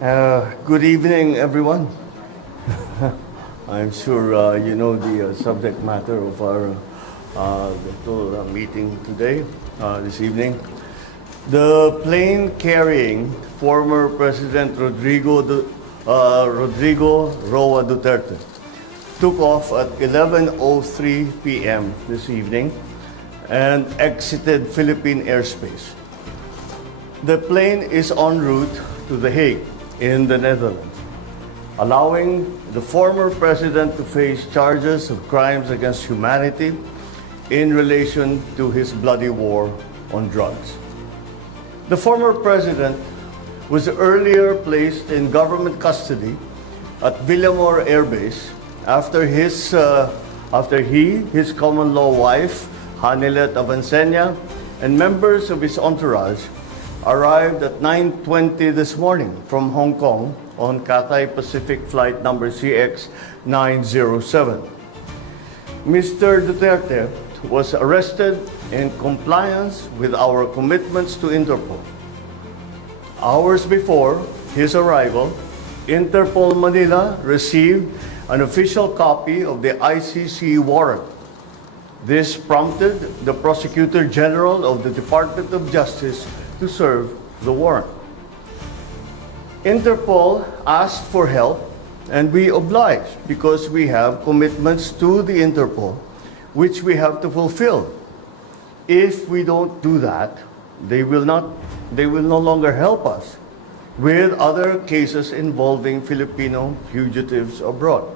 Good evening, everyone. I'm sure you know the subject matter of our little meeting today, this evening. The plane carrying former President Rodrigo Roa Duterte took off at 11:03 p.m. this evening and exited Philippine airspace. The plane is en route to The Hague in the Netherlands, allowing the former president to face charges of crimes against humanity in relation to his bloody war on drugs. The former president was earlier placed in government custody at Villamor Air Base after his common law wife, Hanilet Avancenia, and members of his entourage arrived at 9:20 this morning from Hong Kong on Cathay Pacific flight number CX-907. Mr. Duterte was arrested in compliance with our commitments to Interpol. Hours before his arrival, Interpol Manila received an official copy of the ICC warrant. This prompted the Prosecutor General of the Department of Justice to serve the warrant. Interpol asked for help, and we obliged because we have commitments to the Interpol which we have to fulfill. If we don't do that, they will no longer help us with other cases involving Filipino fugitives abroad.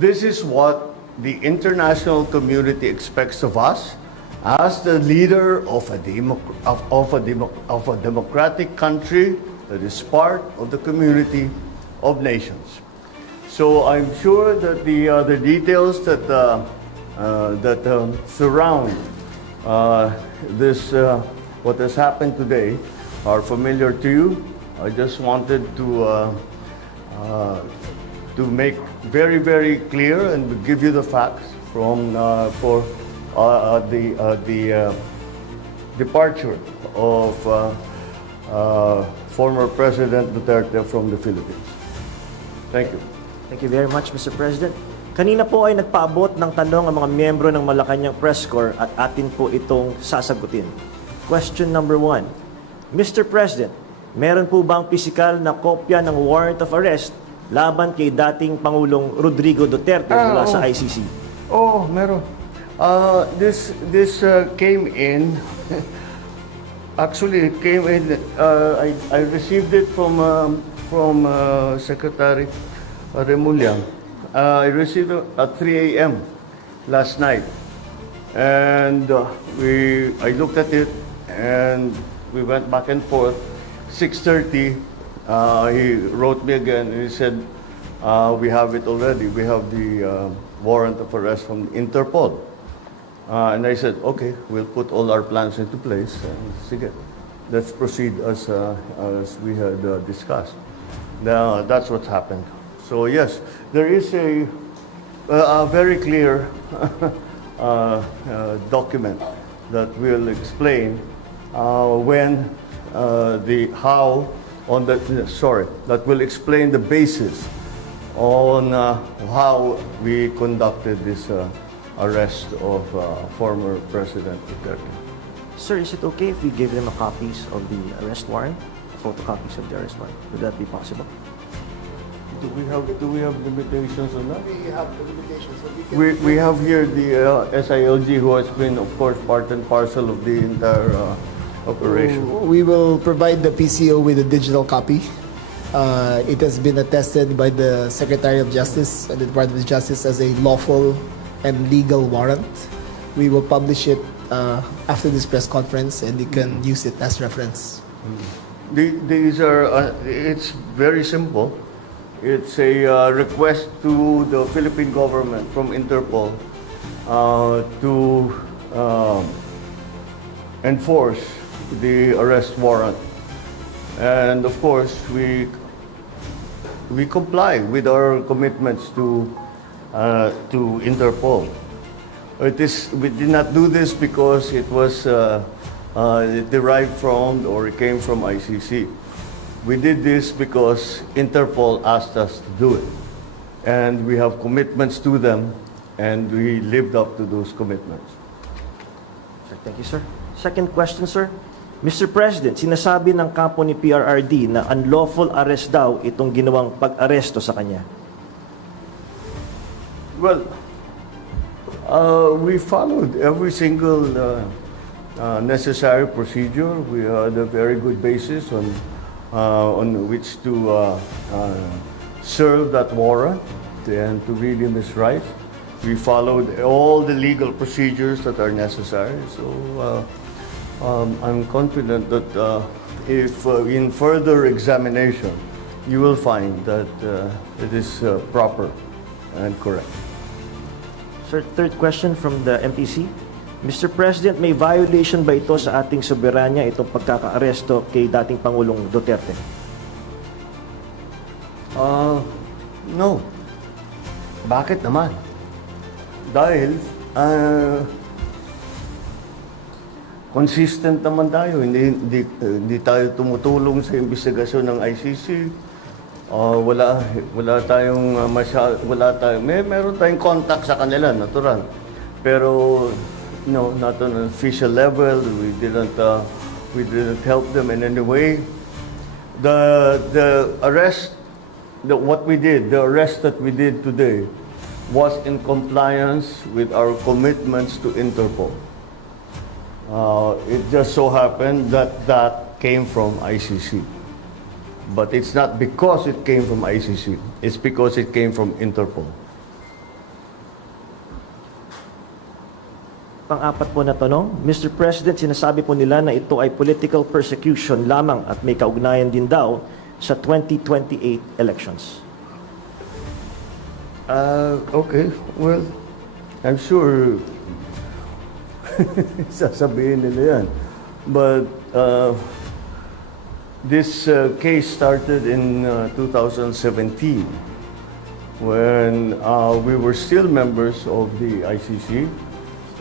This is what the international community expects of us as the leader of a democratic country that is part of the community of nations. So I'm sure that the details that surround this what has happened today are familiar to you. I just wanted to make very, very clear and give you the facts from for the departure of former President Duterte from the Philippines. Thank you. Thank you very much, Mr. President. Kanina po ay nagpaabot ng tanong ang mga miyembro ng Malacanang Press Corps at atin po itong sasagutin. Question number 1. Mr. President, meron po bang pisikal na kopya ng warrant of arrest laban kay dating Pangulong Rodrigo Duterte mula sa ICC? Meron. This came in. Actually, it came in. I received it from Secretary Remulla. I received it at 3 a.m. last night, and I looked at it, and we went back and forth. 6:30, he wrote me again, and he said, "We have it already. We have the warrant of arrest from Interpol." And I said, "Okay, we'll put all our plans into place, and sige, let's proceed as we had discussed." Now that's what happened. So yes, there is a very clear document that will explain that will explain the basis on how we conducted this arrest of former President Duterte. Sir, is it okay if we give them a copies of the arrest warrant? Photocopies of the arrest warrant? Would that be possible? Do we have limitations on that? We have the limitations. So We have here the SILG, who has been, of course, part and parcel of the entire operation. we will provide the PCO with a digital copy. It has been attested by the Secretary of Justice and the Department of Justice as a lawful and legal warrant. We will publish it after this press conference, and you can use it as reference. These are, it's very simple. It's a request to the Philippine government from Interpol to enforce the arrest warrant. And of course, we comply with our commitments to Interpol. We did not do this because it was derived from or it came from ICC. We did this because Interpol asked us to do it. And we have commitments to them, and we lived up to those commitments. Sir, thank you, sir. Second question, sir. Mr. President, sinasabi ng kampo ni PRRD na unlawful arrest daw itong ginawang pag-aresto sa kanya. Well, we followed every single necessary procedure. We had a very good basis on which to serve that warrant and to read him his rights. We followed all the legal procedures that are necessary. So I'm confident that if in further examination, you will find that it is proper and correct. Sir, third question from the MPC. Mr. President, may violation ba ito sa ating soberanya, itong pagkaka-aresto kay dating Pangulong Duterte? No. Bakit naman? Dahil consistent naman tayo. Hindi tayo tumutulong sa investigasyon ng ICC. Meron tayong contact sa kanila, natural. Pero no, not on an official level. We didn't help them in any way. The arrest that we did today was in compliance with our commitments to Interpol. It just so happened that came from ICC. But it's not because it came from ICC. It's because it came from Interpol. Pang-apat po na tanong, Mr. President, sinasabi po nila na ito ay political persecution lamang at may kaugnayan din daw sa 2028 elections. Okay, well, I'm sure sasabihin nila yan. But this case started in 2017 when we were still members of the ICC,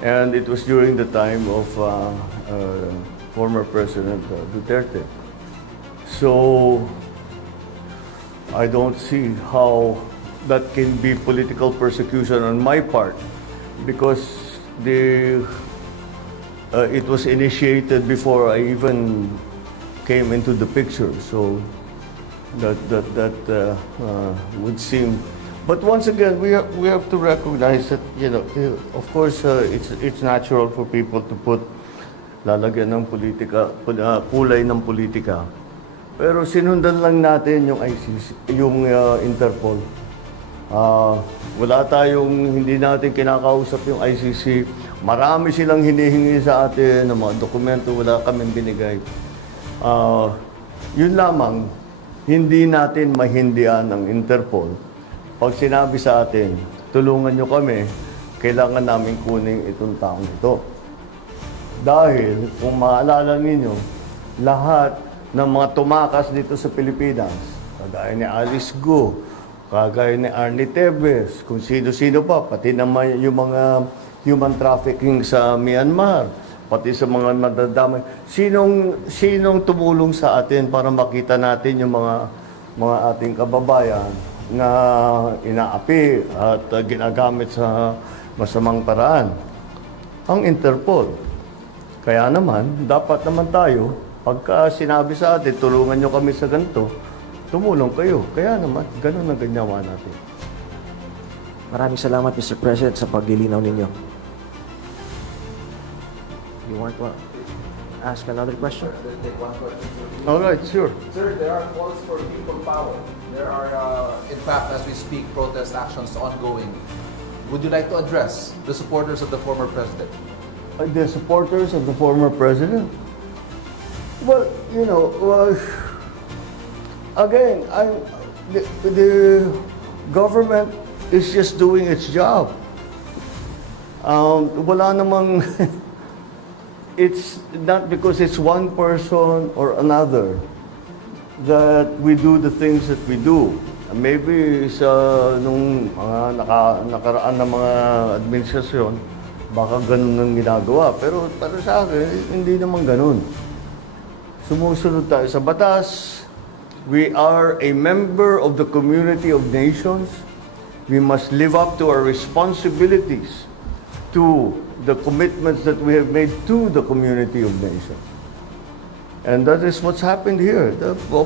and it was during the time of former President Duterte. So I don't see how that can be political persecution on my part, because it was initiated before I even came into the picture. So that would seem. But once again, we have to recognize that, of course, it's natural for people to put lalagyan ng politika, kulay ng politika. Pero sinundan lang natin yung ICC, yung Interpol. Hindi natin kinakausap yung ICC. Marami silang hinihingi sa atin ng mga dokumento, wala kaming binigay. Yun lamang, hindi natin mahindian ang Interpol. Pag sinabi sa atin, tulungan nyo kami, kailangan namin kunin itong taong ito. Dahil, kung maalala ninyo, lahat ng mga tumakas dito sa Pilipinas, kagaya ni Alice Go, kagaya ni Arnie Tevez, kung sino-sino pa, pati naman yung mga human trafficking sa Myanmar, pati sa mga nadadamay. Sinong tumulong sa atin para makita natin yung mga ating kababayan na inaapi at ginagamit sa masamang paraan? Ang Interpol. Kaya naman, dapat naman tayo, pagka sinabi sa atin, tulungan nyo kami sa ganito, tumulong kayo. Kaya naman, ganun ang ganyawa natin. Maraming salamat, Mr. President, sa paglilinaw ninyo. You want to ask another question? Take one question. All right, sure. Sir, there are calls for people power. There are, in fact, as we speak, protest actions ongoing. Would you like to address the supporters of the former president? The supporters of the former president? Well, again, the government is just doing its job. Wala namang, it's not because it's one person or another that we do the things that we do. Maybe sa nung mga nakaraan na mga administrasyon, baka ganun ang ginagawa. Pero para sa akin, hindi naman ganun. Sumusunod tayo sa batas, We are a member of the community of nations. We must live up to our responsibilities, to the commitments that we have made to the community of nations. And that is what's happened here.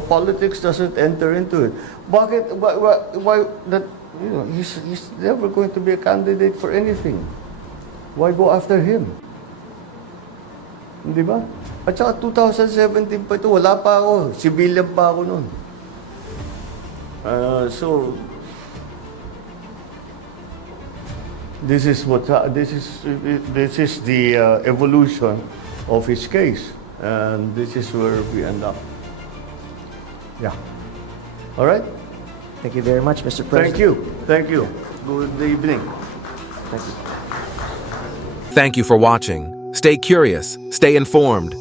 Politics doesn't enter into it. Bakit? Why that? You know, he's never going to be a candidate for anything. Why go after him? Di ba? At saka 2017 pa ito, wala pa ako. Civilian pa ako noon. So this is the evolution of his case, and this is where we end up. Yeah. All right. Thank you very much, Mr. President. Thank you. Thank you. Good evening. Thank you. Thank you for watching. Stay curious, stay informed.